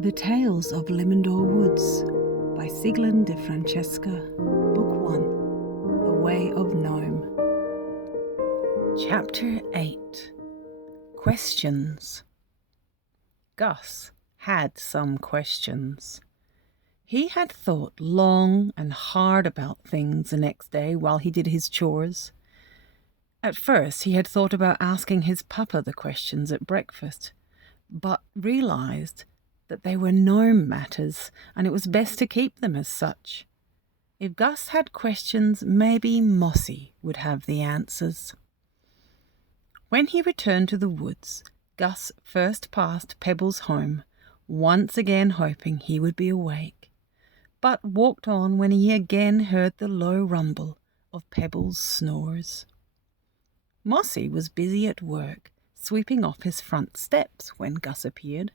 The Tales of Limendore Woods by Siglin de Francesca, Book 1, The Way of Gnome. Chapter 8. Questions. Gus had some questions. He had thought long and hard about things the next day while he did his chores. At first he had thought about asking his papa the questions at breakfast, but realized that they were gnome matters, and it was best to keep them as such. If Gus had questions, maybe Mossy would have the answers. When he returned to the woods, Gus first passed Pebble's home, once again hoping he would be awake, but walked on when he again heard the low rumble of Pebble's snores. Mossy was busy at work, sweeping off his front steps when Gus appeared.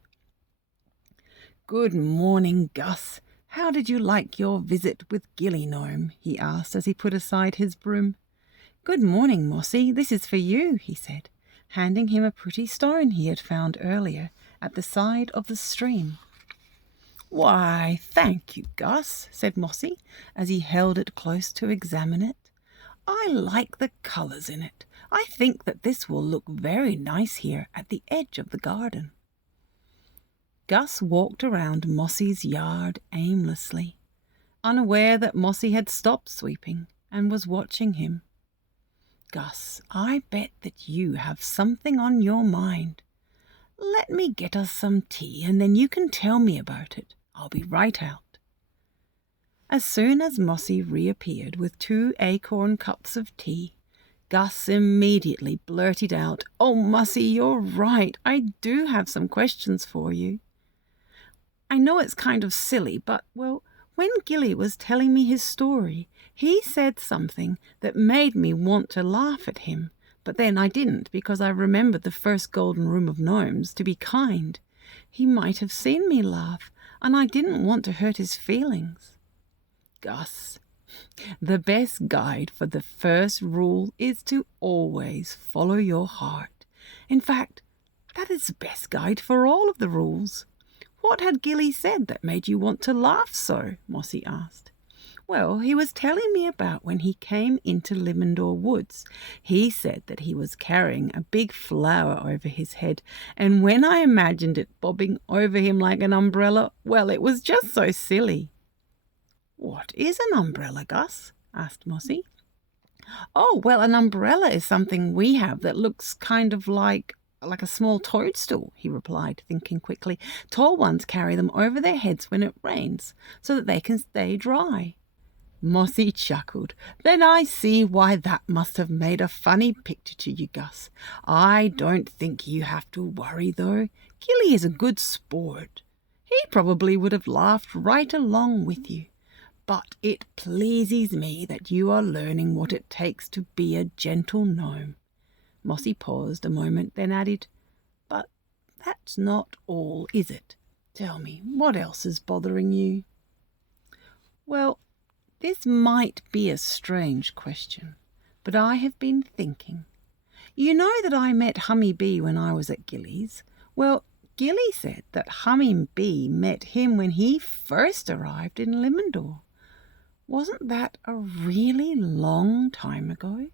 "Good morning, Gus. How did you like your visit with Gilly Gnome?" he asked as he put aside his broom. "Good morning, Mossy. This is for you," he said, handing him a pretty stone he had found earlier at the side of the stream. "Why, thank you, Gus," said Mossy as he held it close to examine it. "I like the colours in it. I think that this will look very nice here at the edge of the garden." Gus walked around Mossy's yard aimlessly, unaware that Mossy had stopped sweeping and was watching him. "Gus, I bet that you have something on your mind. Let me get us some tea and then you can tell me about it. I'll be right out." As soon as Mossy reappeared with 2 acorn cups of tea, Gus immediately blurted out, "Oh, Mossy, you're right. I do have some questions for you. I know it's kind of silly, but, well, when Gilly was telling me his story, he said something that made me want to laugh at him, but then I didn't because I remembered the first golden room of gnomes to be kind. He might have seen me laugh, and I didn't want to hurt his feelings." "Gus, the best guide for the first rule is to always follow your heart. In fact, that is the best guide for all of the rules. What had Gilly said that made you want to laugh so?" Mossy asked. "Well, he was telling me about when he came into Limendore Woods. He said that he was carrying a big flower over his head, and when I imagined it bobbing over him like an umbrella, well, it was just so silly." "What is an umbrella, Gus?" asked Mossy. "Oh, well, an umbrella is something we have that looks kind of like a small toadstool," he replied, thinking quickly. "Tall ones carry them over their heads when it rains, so that they can stay dry." Mossy chuckled. "Then I see why that must have made a funny picture to you, Gus. I don't think you have to worry, though. Gilly is a good sport. He probably would have laughed right along with you. But it pleases me that you are learning what it takes to be a gentle gnome." Mossy paused a moment, then added, "But that's not all, is it? Tell me, what else is bothering you?" "Well, this might be a strange question, but I have been thinking. You know that I met Hummy Bee when I was at Gilly's? Well, Gilly said that Hummy Bee met him when he first arrived in Limendore. Wasn't that a really long time ago?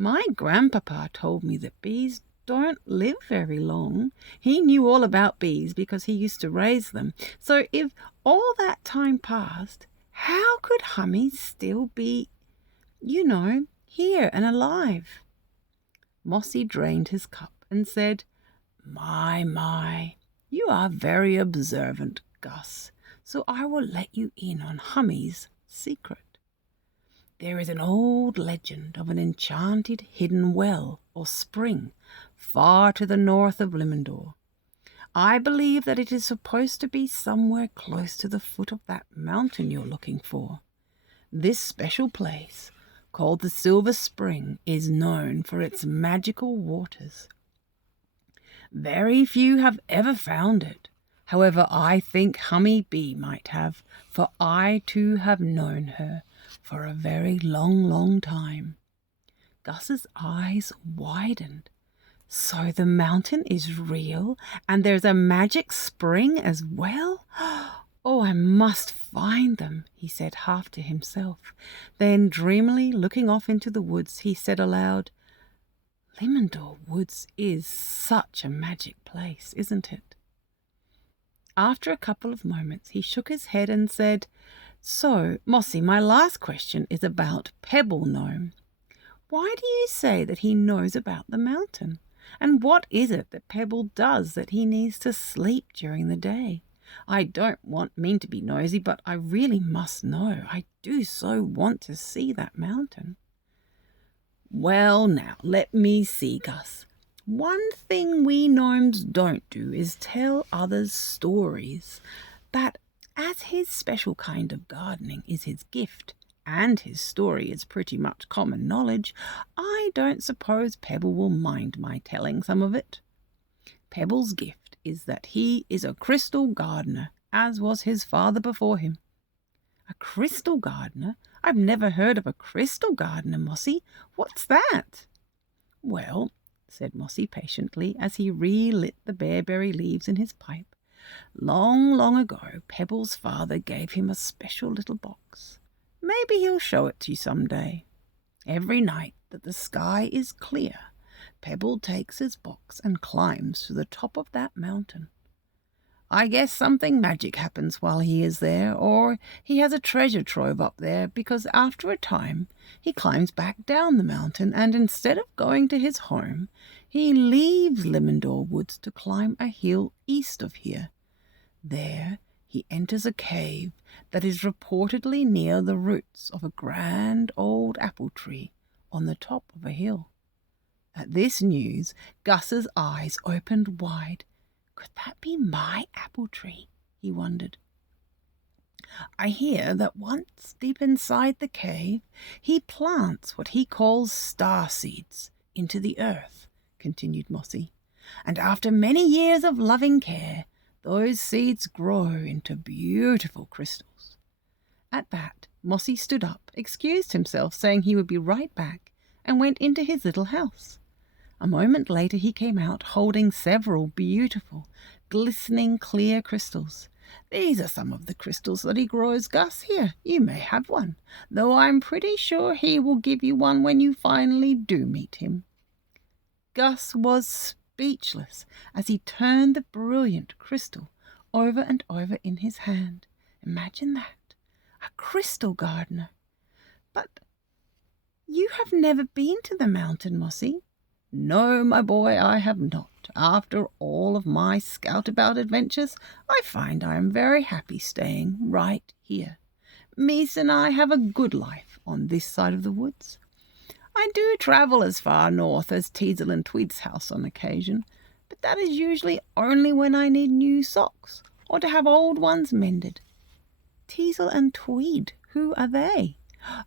My grandpapa told me that bees don't live very long. He knew all about bees because he used to raise them. So if all that time passed, how could Hummy still be, here and alive?" Mossy drained his cup and said, My, you are very observant, Gus, so I will let you in on Hummy's secret. There is an old legend of an enchanted hidden well or spring far to the north of Limendore. I believe that it is supposed to be somewhere close to the foot of that mountain you're looking for. This special place, called the Silver Spring, is known for its magical waters. Very few have ever found it. However, I think Hummy Bee might have, for I too have known her for a very long, long time." Gus's eyes widened. So the mountain is real, and there's a magic spring as well? Oh, I must find them, he said half to himself. Then, dreamily looking off into the woods, he said aloud, Limendore Woods is such a magic place, isn't it? After a couple of moments, he shook his head and said, So, Mossy, my last question is about Pebble Gnome. Why do you say that he knows about the mountain? And what is it that Pebble does that he needs to sleep during the day? I don't mean to be nosy, but I really must know. I do so want to see that mountain. Well, now, let me see, Gus. One thing we gnomes don't do is tell others stories. But as his special kind of gardening is his gift, and his story is pretty much common knowledge, I don't suppose Pebble will mind my telling some of it. Pebble's gift is that he is a crystal gardener, as was his father before him. A crystal gardener? I've never heard of a crystal gardener, Mossy. What's that? Well, said Mossy patiently, as he relit the bearberry leaves in his pipe, long, long ago, Pebble's father gave him a special little box. Maybe he'll show it to you some day. Every night that the sky is clear, Pebble takes his box and climbs to the top of that mountain. I guess something magic happens while he is there, or he has a treasure trove up there, because after a time he climbs back down the mountain, and instead of going to his home, he leaves Limendore Woods to climb a hill east of here. There he enters a cave that is reportedly near the roots of a grand old apple tree on the top of a hill. At this news, Gus's eyes opened wide. Could that be my apple tree? He wondered. I hear that once deep inside the cave, he plants what he calls star seeds into the earth, continued Mossy, and after many years of loving care, those seeds grow into beautiful crystals. At that, Mossy stood up, excused himself, saying he would be right back, and went into his little house. A moment later he came out holding several beautiful, glistening clear crystals. These are some of the crystals that he grows, Gus. Here, you may have one, though I'm pretty sure he will give you one when you finally do meet him. Gus was speechless as he turned the brilliant crystal over and over in his hand. Imagine that, a crystal gardener. But you have never been to the mountain, Mossy. No, my boy, I have not. After all of my scout-about adventures, I find I am very happy staying right here. Mees and I have a good life on this side of the woods. I do travel as far north as Teasel and Tweed's house on occasion, but that is usually only when I need new socks or to have old ones mended. Teasel and Tweed, who are they?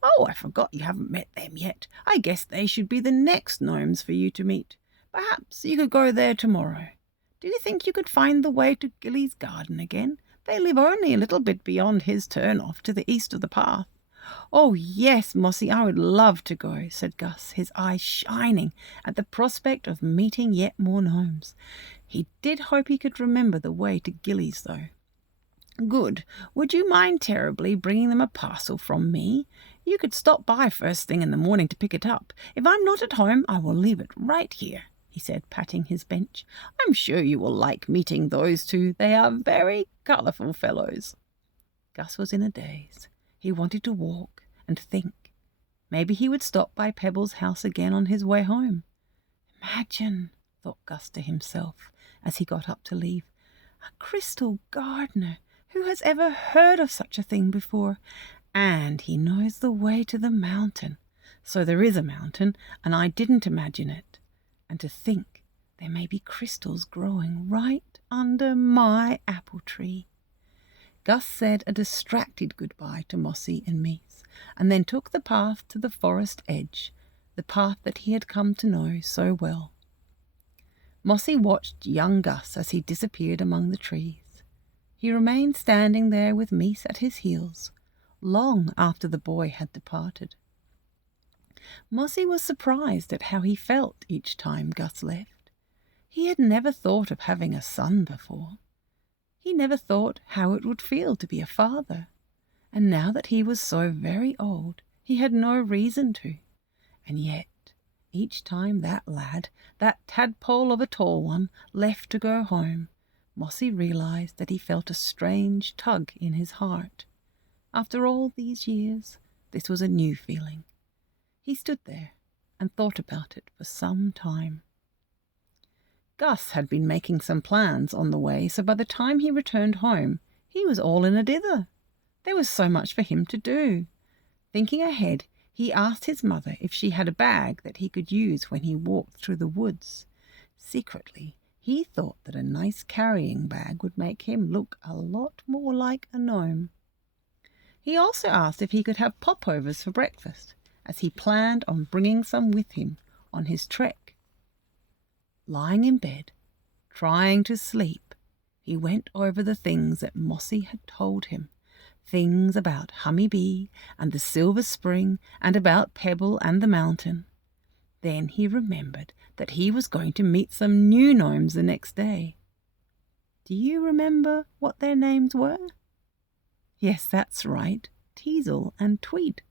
Oh, I forgot you haven't met them yet. I guess they should be the next gnomes for you to meet. Perhaps you could go there tomorrow. Do you think you could find the way to Gilly's garden again? They live only a little bit beyond his turn-off to the east of the path. Oh, yes, Mossy, I would love to go, said Gus, his eyes shining at the prospect of meeting yet more gnomes. He did hope he could remember the way to Gilly's, though. Good. Would you mind terribly bringing them a parcel from me? You could stop by first thing in the morning to pick it up. If I'm not at home, I will leave it right here, he said, patting his bench. I'm sure you will like meeting those two. They are very colourful fellows. Gus was in a daze. He wanted to walk and think. Maybe he would stop by Pebble's house again on his way home. Imagine, thought Gus to himself as he got up to leave, a crystal gardener. Who has ever heard of such a thing before? And he knows the way to the mountain. So there is a mountain, and I didn't imagine it. And to think there may be crystals growing right under my apple tree. Gus said a distracted goodbye to Mossy and Mees, and then took the path to the forest edge, the path that he had come to know so well. Mossy watched young Gus as he disappeared among the trees. He remained standing there with Mees at his heels, long after the boy had departed. Mossy was surprised at how he felt each time Gus left. He had never thought of having a son before. He never thought how it would feel to be a father, and now that he was so very old, he had no reason to. And yet, each time that lad, that tadpole of a tall one, left to go home, Mossy realized that he felt a strange tug in his heart. After all these years, this was a new feeling. He stood there and thought about it for some time. Gus had been making some plans on the way, so by the time he returned home, he was all in a dither. There was so much for him to do. Thinking ahead, he asked his mother if she had a bag that he could use when he walked through the woods. Secretly, he thought that a nice carrying bag would make him look a lot more like a gnome. He also asked if he could have popovers for breakfast, as he planned on bringing some with him on his trek. Lying in bed, trying to sleep, he went over the things that Mossy had told him, things about Hummy Bee and the Silver Spring and about Pebble and the mountain. Then he remembered that he was going to meet some new gnomes the next day. Do you remember what their names were? Yes, that's right, Teasel and Tweed.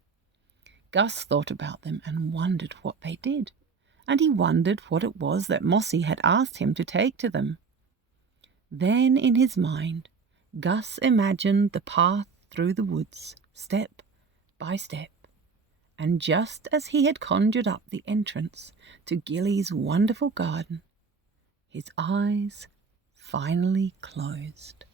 Gus thought about them and wondered what they did, and he wondered what it was that Mossy had asked him to take to them. Then in his mind, Gus imagined the path through the woods, step by step, and just as he had conjured up the entrance to Gilly's wonderful garden, his eyes finally closed.